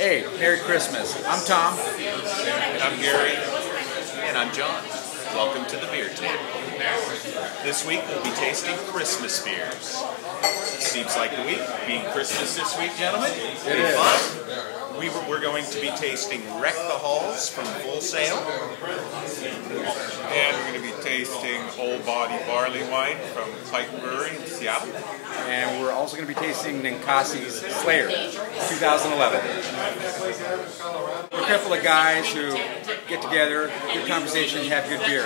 Hey, Merry Christmas. I'm Tom. And I'm Gary. And I'm John. Welcome to the Beer Table. This week we'll be tasting Christmas beers. Seems like the week, being Christmas this week, gentlemen. It is. Fun. We're going to be tasting Wreck the Halls from Full Sail. And we're going to be tasting Old Body Barley Wine from Pike Brewery in Seattle. And we're also going to be tasting Ninkasi's Slayer 2011. We're a couple of guys who get together, good conversation, have good beer.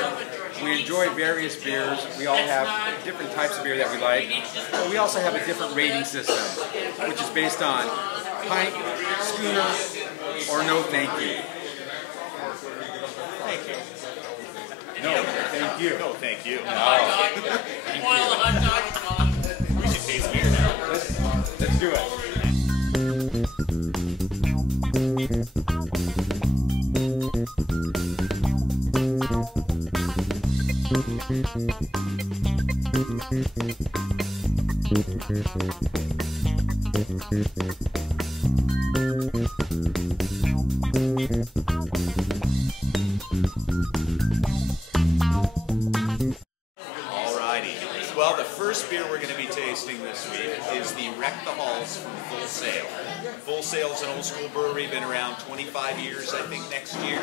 We enjoy various beers. We all have different types of beer that we like. But we also have a different rating system, which is based on pint, schooner, or no thank you. Thank you. No, thank you. No, thank you. No. We should taste beer now. Let's do it. Alrighty. Well, the first beer we're going to be tasting this week is the Wreck the Halls from Full Sail. Full Sail is an old school brewery, been around 25 years, I think, next year.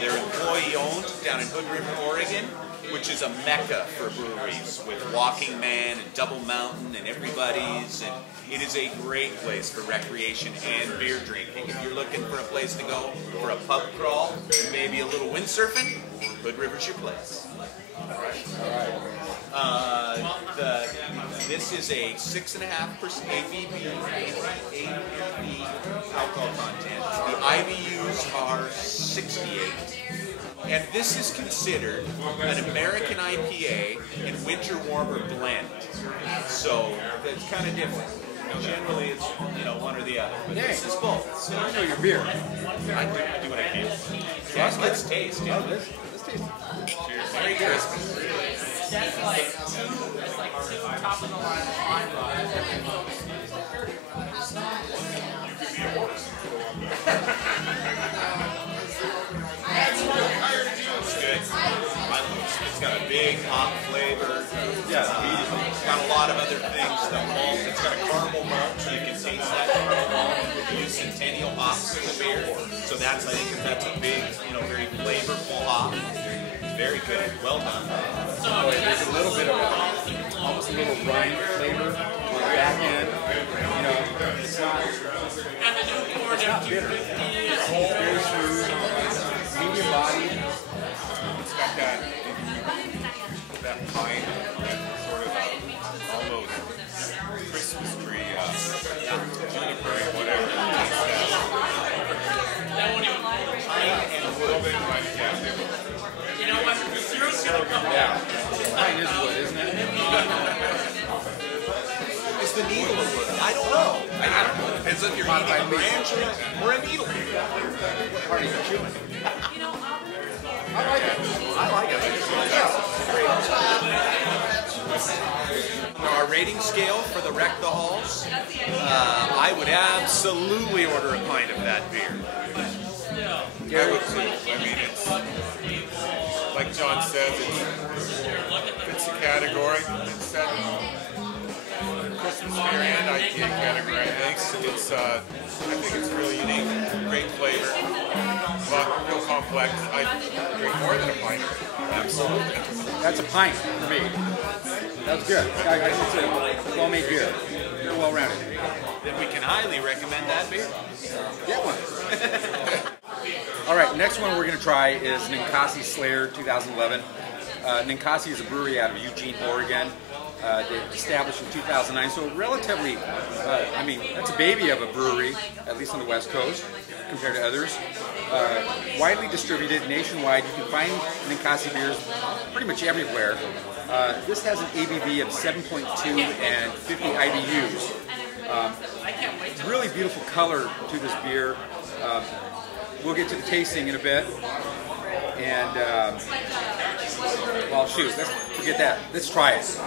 They're employee-owned down in Hood River, Oregon, which is a mecca for breweries with Walking Man and Double Mountain and Everybody's. And it is a great place for recreation and beer drinking. If you're looking for a place to go for a pub crawl, maybe a little windsurfing, Hood River's your place. This is a 6.5% ABV alcohol content. The IBUs are 68. And this is considered an American IPA and winter warmer blend. So it's kind of different. Generally it's one or the other. But this is both. So I know your beer. I do what I can. Yeah, let's taste it. Let's taste it. Cheers. Merry Christmas. That's like two top of the line wine bars. It's good. It's got a big hop flavor. Yeah, It's got a lot of other things. The malt, it's got a caramel malt, so you can taste that caramel malt with the Centennial hops in the beer. So that's, I think, that's a big, very flavorful hop. Very good. Well done. There's a little bit of almost a little rind flavor on the back end. It's not bitter. It's very smooth, medium body. It's got that pine, that sort of almost Christmas tree, juniper, whatever. A little bit like, You know what? Zero's gonna come back. Yeah, pine is wood, isn't it? Is the needle a wood? I don't know. I don't know. Depends if you're eating a branch or a needle. Party for chewing. I like it. Our rating scale for the Wreck the Halls, I would absolutely order a pint of that beer. I would too. I mean, it's, like John says, it fits the category. It's that Christmas beer and IPA category, I think. I think it's really unique, great flavor, but real complex. I drink more than a pint. Absolutely. That's a pint for me. That's good. I think it's a well-made beer. They're well-rounded. Then we can highly recommend that beer. Get one. All right, next one we're going to try is Ninkasi Slayer 2011. Ninkasi is a brewery out of Eugene, Oregon. They established in 2009, so relatively, that's a baby of a brewery, at least on the West Coast, compared to others. Widely distributed nationwide. You can find Ninkasi beers pretty much everywhere. This has an ABV of 7.2 and 50 IBUs. Really beautiful color to this beer. We'll get to the tasting in a bit. And, well, shoot, let's forget that. Let's try it.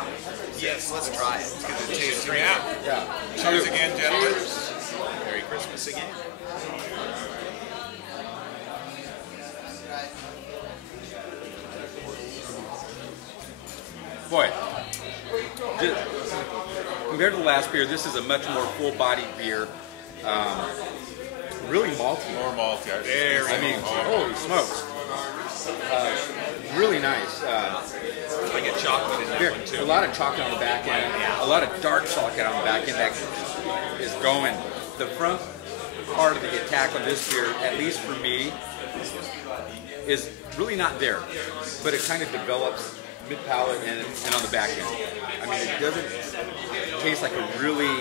Yes, let's try it. Let's get the tasting out. Yeah. Cheers again, gentlemen. Very Christmas again. Boy, compared to the last beer, this is a much more full-bodied beer. Really malty. More malty. I mean, holy smokes. Really nice. I get chocolate in that Beer. one too. A lot of chocolate on the back end. A lot of dark chocolate on the back end that is going. The front part of the attack on this beer, at least for me, is really not there. But it kind of develops mid-palate and on the back end. I mean, it doesn't taste like a really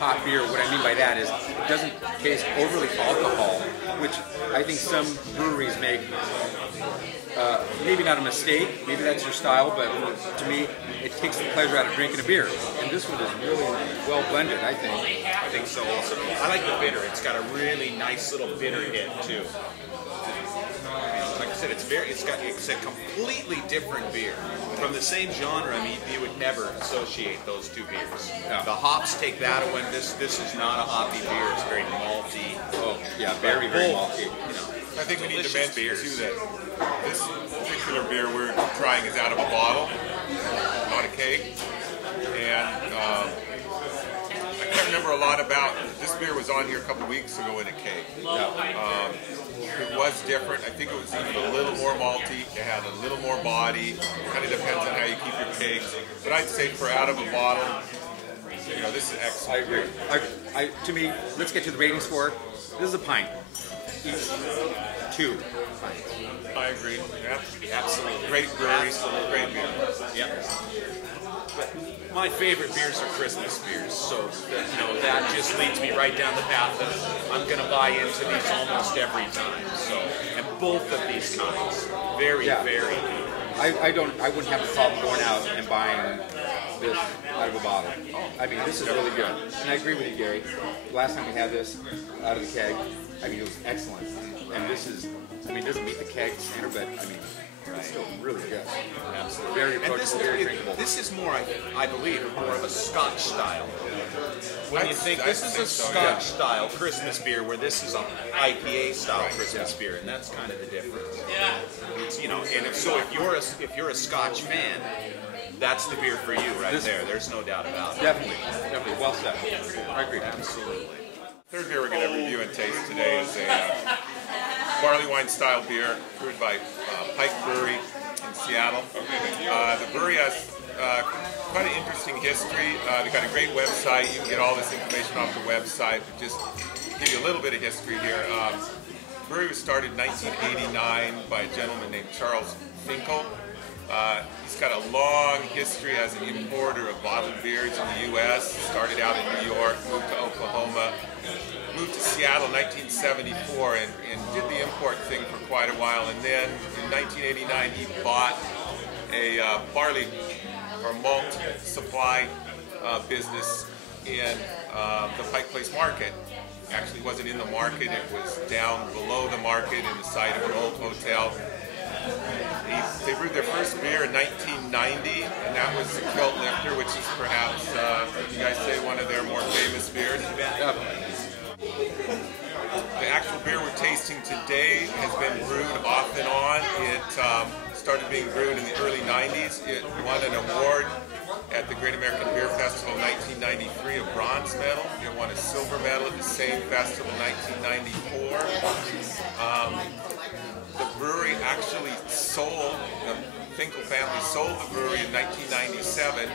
hot beer. What I mean by that is it doesn't taste overly alcohol, which I think some breweries make. Maybe not a mistake, maybe that's your style, but to me, it takes the pleasure out of drinking a beer. And this one is really well blended, I think. I think so also. I like the bitter. It's got a really nice little bitter hit too. Like I said, it's a completely different beer. From the same genre, I mean, you would never associate those two beers. No. The hops take that away. This is not a hoppy beer. It's very malty. Oh, yeah, very, very malty. You know, I think we need to delicious mention beers. too that this particular beer we're trying is out of a bottle, not a keg. And I can't remember a lot about this beer. Was on here a couple weeks ago in a keg. It was different. I think it was even a little more malty. It had a little more body. Kind of depends on how you keep your kegs. But I'd say for out of a bottle, you know, this is excellent. I agree. To me, let's get to the rating score. This is a pint. Each 2 pints. I agree. Yeah. Absolutely. Great brewery. Absolutely. Great beer. Yep. But my favorite beers are Christmas beers, so that just leads me right down the path of I'm going to buy into these almost every time. So, and both of these kinds, very, Yeah. very. I wouldn't have a problem going out and buying this out of a bottle. I mean, this is really good. And I agree with you, Gary. Last time we had this out of the keg, I mean, it was excellent. And this is, I mean, it doesn't meet the keg standard, but I mean, it's still really good. Absolutely. Very And approachable, very drinkable. this is more, I believe, more of a Scotch style. When you think this is a Scotch style Christmas beer, where this is a IPA style Christmas beer, and that's kind of the difference. Yeah. It's, and if you're a Scotch fan, that's the beer for you right there. There's no doubt about it. Definitely. Well said. I agree. Absolutely. Third beer we're going to review and taste today is a barley wine style beer brewed by Pike Brewery in Seattle. The brewery has quite an interesting history. They've got a great website. You can get all this information off the website. But just to give you a little bit of history here. The brewery was started in 1989 by a gentleman named Charles Finkel. He's got a long history as an importer of bottled beers in the U.S. Started out in New York, moved to Oklahoma, moved to Seattle in 1974 and did the import thing for quite a while. And then in 1989 he bought a barley or malt supply business in the Pike Place Market. Actually wasn't in the market, it was down below the market in the site of an old hotel. They brewed their first beer in 1990, and that was the Kilt Lifter, which is perhaps, you guys say, one of their more famous beers. The actual beer we're tasting today has been brewed off and on. It started being brewed in the early 90s. It won an award at the Great American Beer Festival in 1993, a bronze medal. It won a silver medal at the same festival in 1994. The brewery actually sold, the Finkel family sold the brewery in 1997,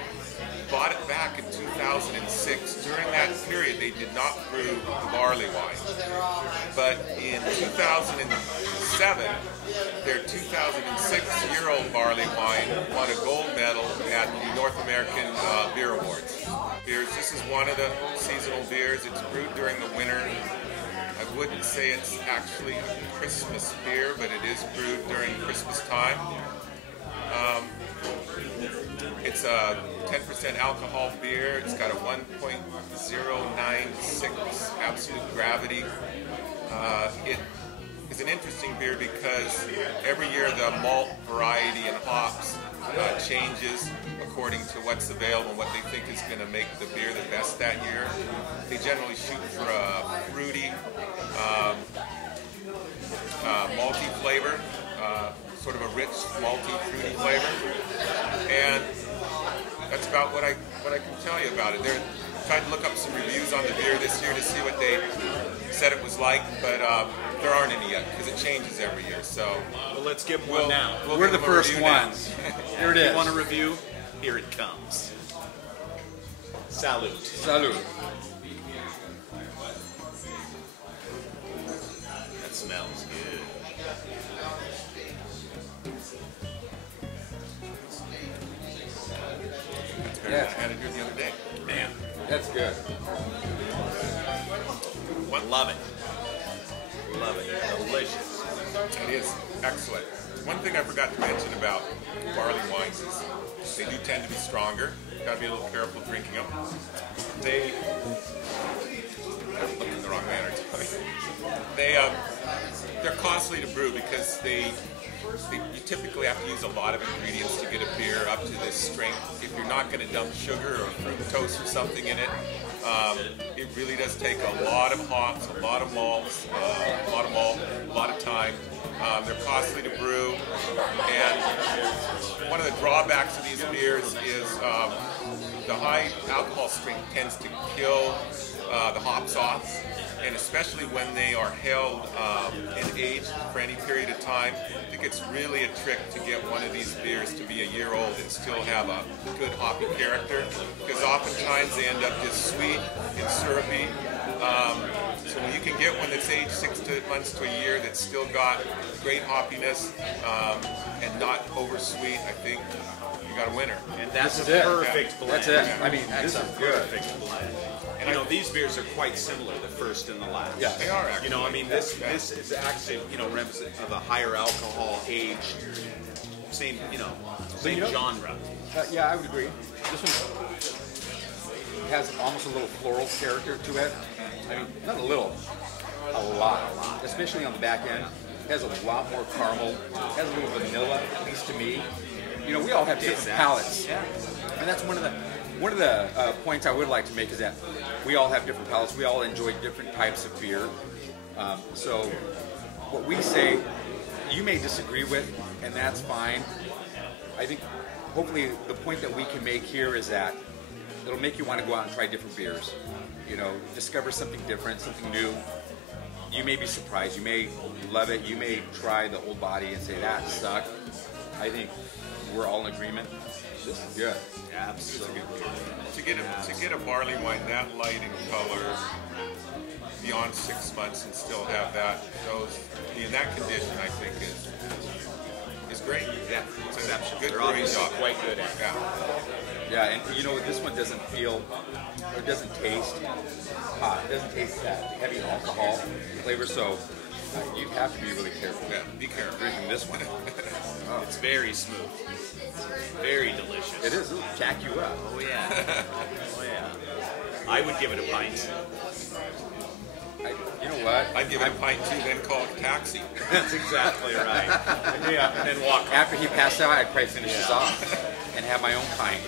bought it back in 2006. During that period, they did not brew the barley wine. But in 2007, their 2006-year-old barley wine won a gold medal at the North American Beer Awards. This is one of the seasonal beers. It's brewed during the winter. I wouldn't say it's actually a Christmas beer, but it is brewed during Christmas time. It's a 10% alcohol beer. It's got a 1.096 absolute gravity. is an interesting beer because every year the malt variety and hops changes according to what's available and what they think is going to make the beer the best that year. They generally shoot for a fruity, malty flavor, sort of a rich, malty, fruity flavor, and that's about what I can tell you about it. They're trying to look up some reviews on the beer this year to see what they said it was like, but there aren't any yet because it changes every year. So Well, let's give one now. We're the first ones. Here it You is. want a review? Here it comes. Salute. Salud. That smells good. Yeah. I had it here the other day. Man, That's good. love it. Love it. Delicious. It is excellent. One thing I forgot to mention about barley wines is they do tend to be stronger. Got to be a little careful drinking them. I'm looking the wrong manner. They're costly to brew because you typically have to use a lot of ingredients to get a beer up to this strength. If you're not going to dump sugar or fructose or something in it, it really does take a lot of hops, a lot of malts, a lot of malt, a lot of time. They're costly to brew, and one of the drawbacks of these beers is the high alcohol strength tends to kill the hops off, and especially when they are held and aged for any period of time. I think it's really a trick to get one of these beers to be a year old and still have a good hoppy character, because oftentimes they end up just sweet and syrupy. So when you can get one that's aged 6 months to a year that's still got great hoppiness and not over sweet, I think you got a winner. And that's This a is it. perfect blend. That's it. I mean, That's this a is good. perfect blend. And you know, these beers are quite similar, the first and the last. Yeah. They are actually. You know, I mean, this is actually, you know, reminiscent of a higher alcohol age, same, same genre. Yeah, I would agree. This one has almost a little floral character to it. I mean, not a little, a lot. Especially on the back end. It has a lot more caramel. It has a little vanilla, at least to me. You know, we all have different palates. Yeah. And that's one of the points I would like to make is that we all have different palates. We all enjoy different types of beer. So what we say, you may disagree with, and that's fine. I think hopefully the point that we can make here is that it'll make you want to go out and try different beers. You know, discover something different, something new. You may be surprised. You may love it. You may try the Old Body and say that sucked. I think we're all in agreement. This is good. Absolutely. To get a barley wine that light in color beyond 6 months and still have those in that condition, I think is great. Yeah, It's exceptional. a good They're brewing obviously job. quite good at it. Yeah. Yeah, and you know, this one doesn't feel, or doesn't taste hot. It doesn't taste that heavy alcohol flavor, so you have to be really careful Yeah, be careful. drinking this one. It's very smooth. Very delicious. It is. It'll jack you up. Oh yeah. Oh yeah. I would give it a pint. You know what? I'd give it a pint too, then call it a taxi. That's exactly right. Yeah, and then walk After he passed out, I'd probably finish this off and have my own pint.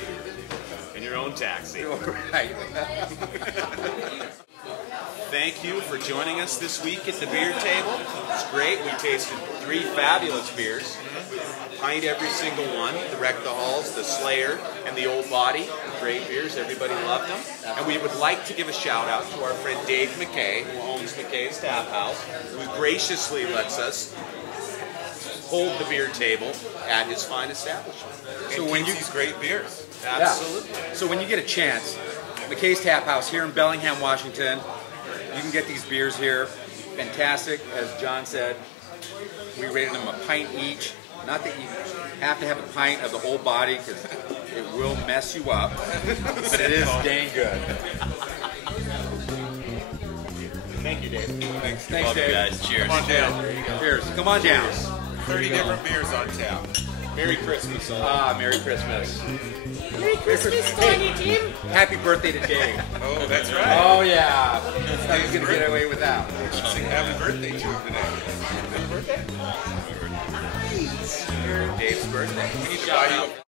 in your own taxi. Right. Thank you for joining us this week at the beer table. It's great. We tasted 3 fabulous beers. Pint every single one. The Wreck the Halls, the Slayer, and the Old Body. Great beers. Everybody loved them. And we would like to give a shout out to our friend Dave McKay, who owns McKay's Tap House, who graciously lets us hold the beer table at his fine establishment. So And when keeps you these great beers. Absolutely. So when you get a chance, McKay's Tap House here in Bellingham, Washington, you can get these beers here. Fantastic, as John said. We rated them a pint each. Not that you have to have a pint of the whole body because it will mess you up, but it is dang good. Thank you, Dave. Thanks. Thanks, Dave. Guys, cheers. Come on down. Cheers. Come on down. 30 different beers on tap. Merry Christmas, all. Ah, Merry Christmas. Merry Christmas, Hey, Tiny Tim. happy birthday to Dave. Oh, that's right. Oh yeah, I was gonna get away with that. Sing happy birthday to him today. Dave's birthday. We need to buy you